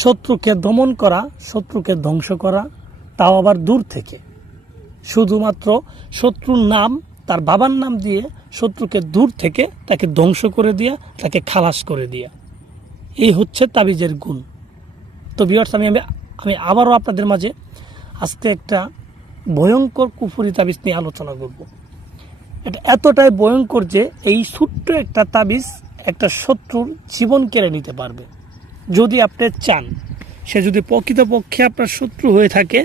শত্রুকে দমন করা, শত্রুকে ধ্বংস করা, তাও আবার দূর থেকে। শুধুমাত্র শত্রুর নাম, তার বাবার নাম দিয়ে শত্রুকে দূর থেকে তাকে ধ্বংস করে দিয়া, তাকে খালাস করে দিয়া। এই হচ্ছে তাবিজের গুণ। তো ভিউয়ার্স, আমি আবারও আপনাদের মাঝে আজকে একটা ভয়ঙ্কর কুফরি তাবিজ নিয়ে আলোচনা করব। এটা এতটাই ভয়ঙ্কর যে এই ছোট্ট একটা তাবিজ একটা শত্রুর জীবন কেড়ে নিতে পারবে। যদি আপনি চান, সে যদি প্রকৃতপক্ষে আপনার শত্রু হয়ে থাকে,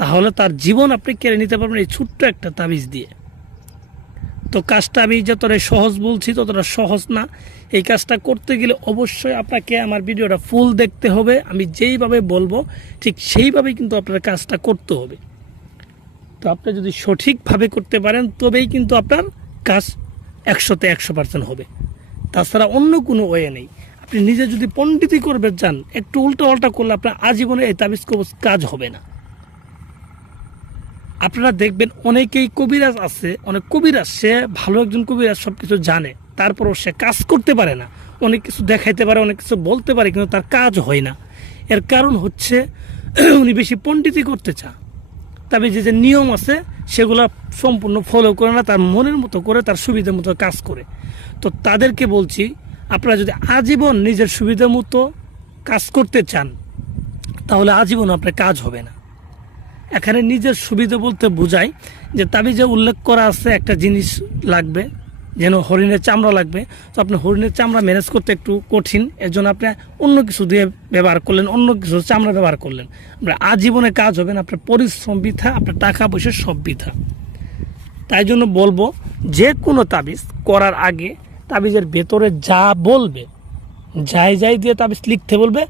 তাহলে তার জীবন আপনি কেড়ে নিতে পারবেন এই ছোট্ট একটা তাবিজ দিয়ে। তো কাজটা আমি যতটা সহজ বলছি ততটা সহজ না। এই কাজটা করতে গেলে অবশ্যই আপনাকে আমার ভিডিওটা ফুল দেখতে হবে। আমি যেইভাবে বলবো ঠিক সেইভাবেই কিন্তু আপনার কাজটা করতে হবে। তো আপনি যদি সঠিকভাবে করতে পারেন তবেই কিন্তু আপনার কাজ 100-তে 100% হবে। তাছাড়া অন্য কোনো ওয়ে নেই। আপনি নিজে যদি পণ্ডিতি করবে চান, একটু উল্টা করলে আপনার আজীবনে এই তাবিজ কবজ কাজ হবে না। আপনারা দেখবেন অনেকেই কবিরাজ আছে, অনেক কবিরাজ, সে ভালো একজন কবিরাজ, সব কিছু জানে, তারপরও সে কাজ করতে পারে না। অনেক কিছু দেখাইতে পারে, অনেক কিছু বলতে পারে, কিন্তু তার কাজ হয় না। এর কারণ হচ্ছে উনি বেশি পণ্ডিতি করতে চান। তবে যে নিয়ম আছে সেগুলো সম্পূর্ণ ফলো করে না, তার মনের মতো করে, তার সুবিধা মতো কাজ করে। তো তাদেরকে বলছি, আপনারা যদি আজীবন নিজের সুবিধা মতো কাজ করতে চান, তাহলে আজীবন আপনার কাজ হবে না। এখানে নিজের সুবিধা বলতে বোঝায় যে তাবিজে উল্লেখ করা আছে একটা জিনিস লাগবে, যেন হরিণের চামড়া লাগবে। তো আপনি হরিণের চামড়া ম্যানেজ করতে একটু কঠিন, এর জন্য আপনি অন্য কিছু দিয়ে ব্যবহার করলেন, অন্য কিছু চামড়া ব্যবহার করলেন। আপনার আজীবনে কাজ হবে না, আপনার পরিশ্রম বৃথা, আপনার টাকা পয়সা সব বৃথা। তাই জন্য বলবো, যে কোনো তাবিজ করার আগে তাবিজের ভেতরে যা বলবে, যাই দিয়ে তাবিজ লিখতে বলবে,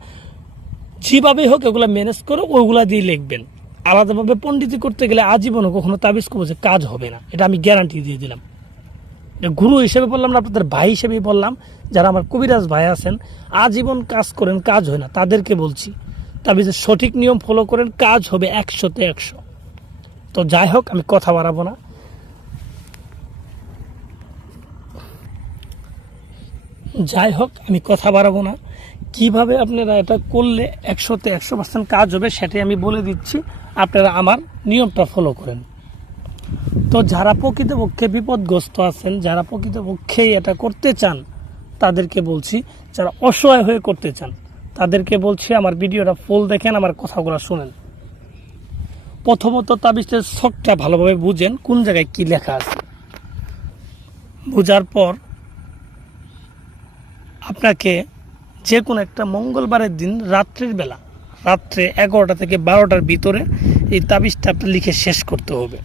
যেভাবেই হোক এগুলো ম্যানেজ করে ওইগুলা দিয়ে লিখবেন। আলাদাভাবে পণ্ডিতি করতে গেলে আজীবনও কখনো তাবিজ কবজে কাজ হবে না, এটা আমি গ্যারান্টি দিয়ে দিলাম। এটা গুরু হিসেবে বললাম না, আপনাদের ভাই হিসেবেই বললাম। যারা আমার কবিরাজ ভাই আছেন, আজীবন কাজ করেন, কাজ হয় না, তাদেরকে বলছি তাবিজের সঠিক নিয়ম ফলো করেন, কাজ হবে 100-তে 100। তো যাই হোক, আমি কথা বাড়াবো না। কিভাবে আপনারা এটা করলে 100-তে 100% কাজ হবে সেটাই আমি বলে দিচ্ছি। আপনারা আমার নিয়মটা ফলো করেন। তো যারা প্রকৃতপক্ষে বিপদগ্রস্ত আছেন, যারা প্রকৃতপক্ষে এটা করতে চান, তাদেরকে বলছি, যারা অসহায় হয়ে করতে চান তাদেরকে বলছি আমার ভিডিওটা ফুল দেখেন, আমার কথাগুলো শুনেন। প্রথমত তাবিজের ছকটা ভালোভাবে বুঝেন, কোন জায়গায় কি লেখা আছে। বোঝার পর আপনাকে যে কোনো একটা মঙ্গলবারের দিন রাত্রে 11টা থেকে 12টার ভিতরে এই তাবিজটা আপনি লিখে শেষ করতে হবে।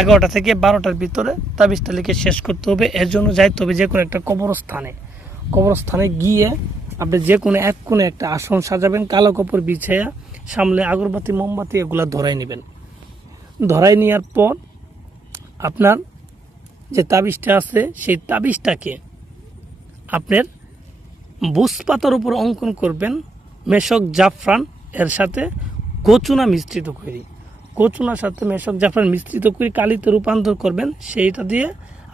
11টা থেকে 12টার ভিতরে তাবিজটা লিখে শেষ করতে হবে। এর জন্য যাইতে হবে যে কোনো একটা কবরস্থানে গিয়ে আপনি যে কোনো এক কোণে একটা আসন সাজাবেন, কালো কাপড় বিছাইয়া, সামনে আগরবাতি মোমবাতি এগুলো ধরাই নেবেন। ধরাই নেওয়ার পর আপনার যে তাবিজটা আছে সেই তাবিজটাকে আপনার বুস পাতার উপর অঙ্কন করবেন, মেশক জাফরান এর সাথে গোচুনা মিশ্রিত করি, গোচুনার সাথে মেশক জাফরান মিশ্রিত করে কালিতে রূপান্তর করবেন। সেইটা দিয়ে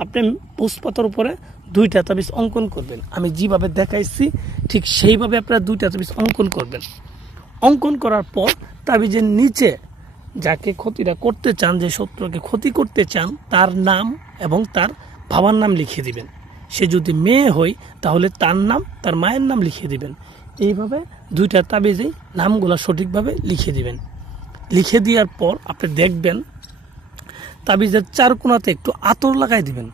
আপনি বুস পাতার উপরে 2টা তাবিজ অঙ্কন করবেন। আমি যেভাবে দেখাইছি ঠিক সেইভাবে আপনারা 2টা তাবিজ অঙ্কন করবেন। অঙ্কন করার পর তাবিজের নিচে যাকে ক্ষতিটা করতে চান, যে শত্রুকে ক্ষতি করতে চান, তার নাম এবং তার বাবার নাম লিখে দিবেন। সে যদি মেয়ে হয় তাহলে তার নাম, তার মায়ের নাম লিখে দিবেন। এইভাবে 2টা তাবিজেই নামগুলো সঠিকভাবে লিখে দিবেন। লিখে দেওয়ার পর আপনি দেখবেন তাবিজের 4 কোণাতে একটু আতর লাগাই দিবেন।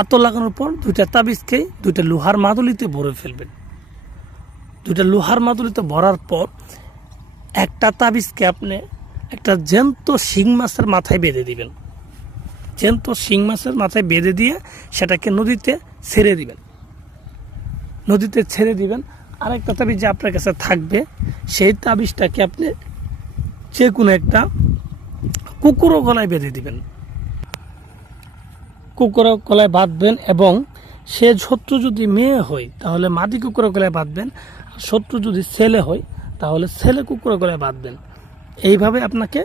আতর লাগানোর পর 2টা তাবিজকে 2টা লোহার মাদুলিতে ভরে ফেলবেন। 2টা লোহার মাদুলিতে ভরার পর একটা তাবিজকে আপনি একটা জ্যান্ত শিং মাছের মাথায় বেঁধে দিবেন। জ্যান্ত শিং মাছের মাথায় বেঁধে দিয়ে সেটাকে নদীতে ছেড়ে দিবেন। আরেকটা তাবিজ যে আপনার কাছে থাকবে, সেই তাবিজটাকে আপনি যে কোনো একটা কুকুরও গলায় বেঁধে দিবেন। কুকুরও গলায় বাঁধবেন, এবং সে শত্রু যদি মেয়ে হয় তাহলে মাদি কুকুরও গলায় বাঁধবেন, আর শত্রু যদি ছেলে হয় তাহলে ছেলে কুকুরও গলায় বাঁধবেন। এইভাবে আপনাকে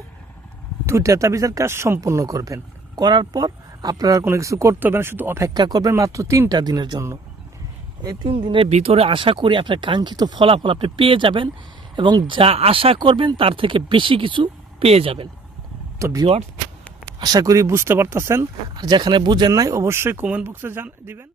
2টা তাবিজের কাজ সম্পূর্ণ করবেন। করার পর আপনারা কোনো কিছু করতে হবে না, শুধু অপেক্ষা করবেন মাত্র 3টা দিনের জন্য। এই 3 দিনের ভিতরে আশা করি আপনার কাঙ্ক্ষিত ফলাফল আপনি পেয়ে যাবেন এবং যা আশা করবেন তার থেকে বেশি কিছু পেয়ে যাবেন। তো ভিউয়ার্স, আশা করি বুঝতে পারতেছেন, আর যেখানে বুঝেন নাই অবশ্যই কমেন্ট বক্সে দিবেন।